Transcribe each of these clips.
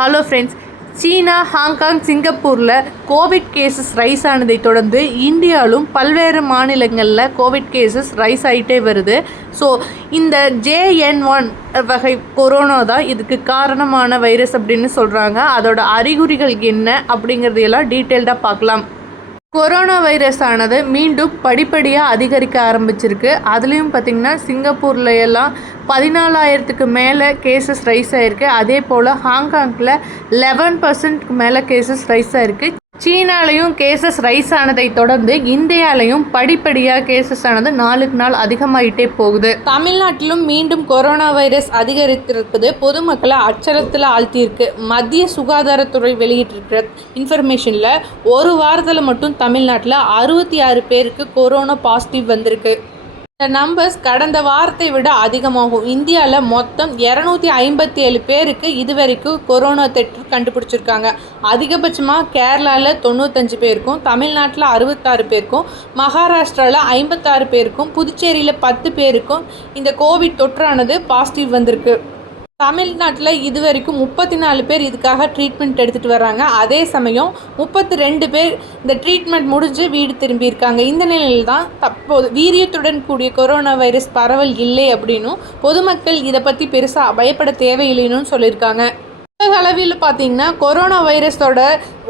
Hello friends China Hong Kong சிங்கப்பூரில் Covid cases rise ஆனதை தொடர்ந்து இந்தியாவிலும் பல்வேறு மாநிலங்களில் கோவிட் கேசஸ் ரைஸ் ஆகிட்டே வருது. ஸோ இந்த ஜேஎன் ஒன் வகை கொரோனா தான் இதுக்கு காரணமான வைரஸ் அப்படின்னு சொல்கிறாங்க அதோட அறிகுறிகள் என்ன அப்படிங்கிறதையெல்லாம் டீட்டெயில்டாக பார்க்கலாம். கொரோனா வைரஸ் ஆனது மீண்டும் படிப்படியாக அதிகரிக்க ஆரம்பிச்சிருக்கு. அதுலேயும் பார்த்திங்கன்னா சிங்கப்பூர்ல எல்லாம் பதினாலாயிரத்துக்கு மேலே கேசஸ் ரைஸ் ஆயிருக்கு. அதே போல் ஹாங்காங்கில் லெவன் பர்சன்ட்க்கு மேலே கேசஸ் ரைஸ் ஆயிருக்கு. சீனாலையும் கேசஸ் ரைஸ் ஆனதை தொடர்ந்து இந்தியாலையும் படிப்படியாக கேசஸ் ஆனது நாளுக்கு நாள் அதிகமாயிட்டே போகுது. தமிழ்நாட்டிலும் மீண்டும் கொரோனா வைரஸ் அதிகரித்திருப்பது பொதுமக்களை அச்சரத்தில் ஆழ்த்தியிருக்கு. மத்திய சுகாதாரத்துறை வெளியிட்டிருக்கிற இன்ஃபர்மேஷனில் ஒரு வாரத்தில் மட்டும் தமிழ்நாட்டில் அறுபத்தி ஆறு பேருக்கு கொரோனா பாசிட்டிவ் வந்திருக்கு. இந்த நம்பர்ஸ் கடந்த வாரத்தை விட அதிகமாகும். இந்தியாவில் மொத்தம் இரநூத்தி ஐம்பத்தி ஏழு பேருக்கு இதுவரைக்கும் கொரோனா தொற்று கண்டுபிடிச்சிருக்காங்க. அதிகபட்சமாக கேரளாவில் தொண்ணூத்தஞ்சு பேருக்கும் தமிழ்நாட்டில் அறுபத்தாறு பேருக்கும் மகாராஷ்டிராவில் ஐம்பத்தாறு பேருக்கும் புதுச்சேரியில் பத்து பேருக்கும் இந்த கோவிட் தொற்றானது பாசிட்டிவ் வந்திருக்கு. தமிழ்நாட்டில் இது வரைக்கும் முப்பத்தி நாலு பேர் இதுக்காக ட்ரீட்மெண்ட் எடுத்துகிட்டு வர்றாங்க. அதே சமயம் முப்பத்தி ரெண்டு பேர் இந்த ட்ரீட்மெண்ட் முடிஞ்சு வீடு திரும்பியிருக்காங்க இந்த நிலையில் தான் தற்போது வீரியத்துடன் கூடிய கொரோனா வைரஸ் பரவல் இல்லை அப்படின்னும் பொதுமக்கள் இதை பற்றி பெருசாக பயப்பட தேவையில்லைன்னு சொல்லியிருக்காங்க. உலக அளவில் பார்த்தீங்கன்னா கொரோனா வைரஸோட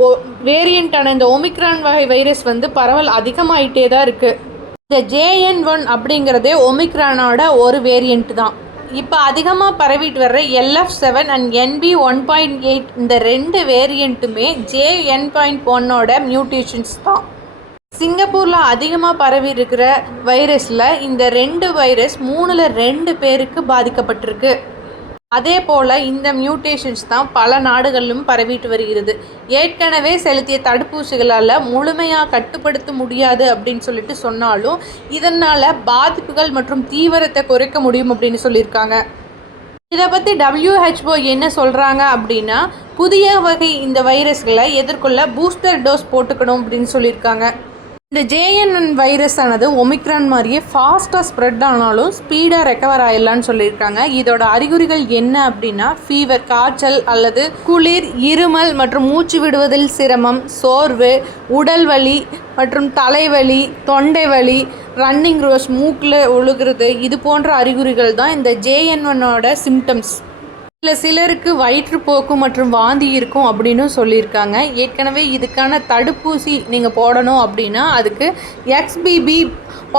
ஓ வேரியண்ட்டான இந்த ஒமிக்ரான் வகை வைரஸ் வந்து பரவல் அதிகமாகிட்டே தான் இருக்குது இந்த ஜேஎன் ஒன் அப்படிங்கிறதே ஒமிக்ரானோட ஒரு வேரியண்ட் தான். இப்போ அதிகமாக பரவிட்டு வர்ற LF seven and NB one point eight இந்த ரெண்டு வேரியண்ட்டுமே ஜேஎன் பாயிண்ட் ஒன்னோட மியூட்டேஷன்ஸ் தான். சிங்கப்பூரில் அதிகமாக பரவி இருக்கிற வைரஸில் இந்த ரெண்டு வைரஸ் மூணில் ரெண்டு பேருக்கு பாதிக்கப்பட்டிருக்கு. அதே போல் இந்த மியூட்டேஷன்ஸ் தான் பல நாடுகளிலும் பரவிட்டு வருகிறது. ஏற்கனவே செலுத்திய தடுப்பூசிகளால் முழுமையாக கட்டுப்படுத்த முடியாது அப்படின்னு சொல்லிட்டு சொன்னாலும் இதனால் பாதிப்புகள் மற்றும் தீவிரத்தை குறைக்க முடியும் அப்படின்னு சொல்லியிருக்காங்க. இதை பற்றி டபிள்யூஹெச்ஓ என்ன சொல்கிறாங்க அப்படின்னா புதிய வகை இந்த வைரஸ்களை எதிர்கொள்ள பூஸ்டர் டோஸ் போட்டுக்கணும் அப்படின்னு சொல்லியிருக்காங்க. இந்த ஜேஎன்என் வைரஸ் ஆனது ஒமிக்ரான் மாதிரியே ஃபாஸ்ட்டாக ஸ்ப்ரெட் ஆனாலும் ஸ்பீடாக ரெக்கவர் ஆயிடலான்னு சொல்லியிருக்காங்க. இதோட அறிகுறிகள் என்ன அப்படின்னா ஃபீவர் காய்ச்சல் அல்லது குளிர் இருமல் மற்றும் மூச்சு விடுவதில் சிரமம் சோர்வு உடல் வலி மற்றும் தலைவலி தொண்டை வலி ரன்னிங் ரோஸ் மூக்கில் ஒழுகிறது இது போன்ற அறிகுறிகள் தான் இந்த ஜேஎன் ஒன்னோட சிம்டம்ஸ் இல்லை சிலருக்கு வயிற்றுப்போக்கு மற்றும் வாந்தி இருக்கும் அப்படின்னு சொல்லியிருக்காங்க. ஏற்கனவே இதுக்கான தடுப்பூசி நீங்கள் போடணும் அப்படின்னா அதுக்கு XBB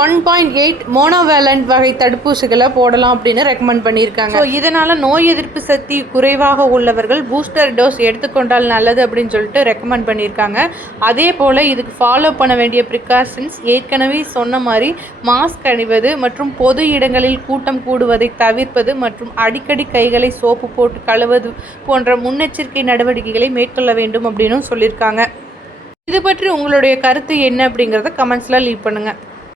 one point eight monovalent வகை தடுப்பூசிகளை போடலாம் அப்படின்னு ரெக்கமெண்ட் பண்ணியிருக்காங்க. ஸோ இதனால் நோய் எதிர்ப்பு சக்தி குறைவாக உள்ளவர்கள் பூஸ்டர் டோஸ் எடுத்துக்கொண்டால் நல்லது அப்படின்னு சொல்லிட்டு ரெக்கமெண்ட் பண்ணியிருக்காங்க. அதே போல் இதுக்கு ஃபாலோ பண்ண வேண்டிய ப்ரிகாஷன்ஸ் ஏற்கனவே சொன்ன மாதிரி மாஸ்க் அணிவது மற்றும் பொது இடங்களில் கூட்டம் கூடுவதை தவிர்ப்பது மற்றும் அடிக்கடி கைகளை சோப்பு போட்டு கழுவது போன்ற முன்னெச்சரிக்கை நடவடிக்கைகளை மேற்கொள்ள வேண்டும் அப்படின்னும் சொல்லியிருக்காங்க. இது பற்றி உங்களுடைய கருத்து என்ன அப்படிங்கிறத கமெண்ட்ஸில் லீவ் பண்ணுங்கள்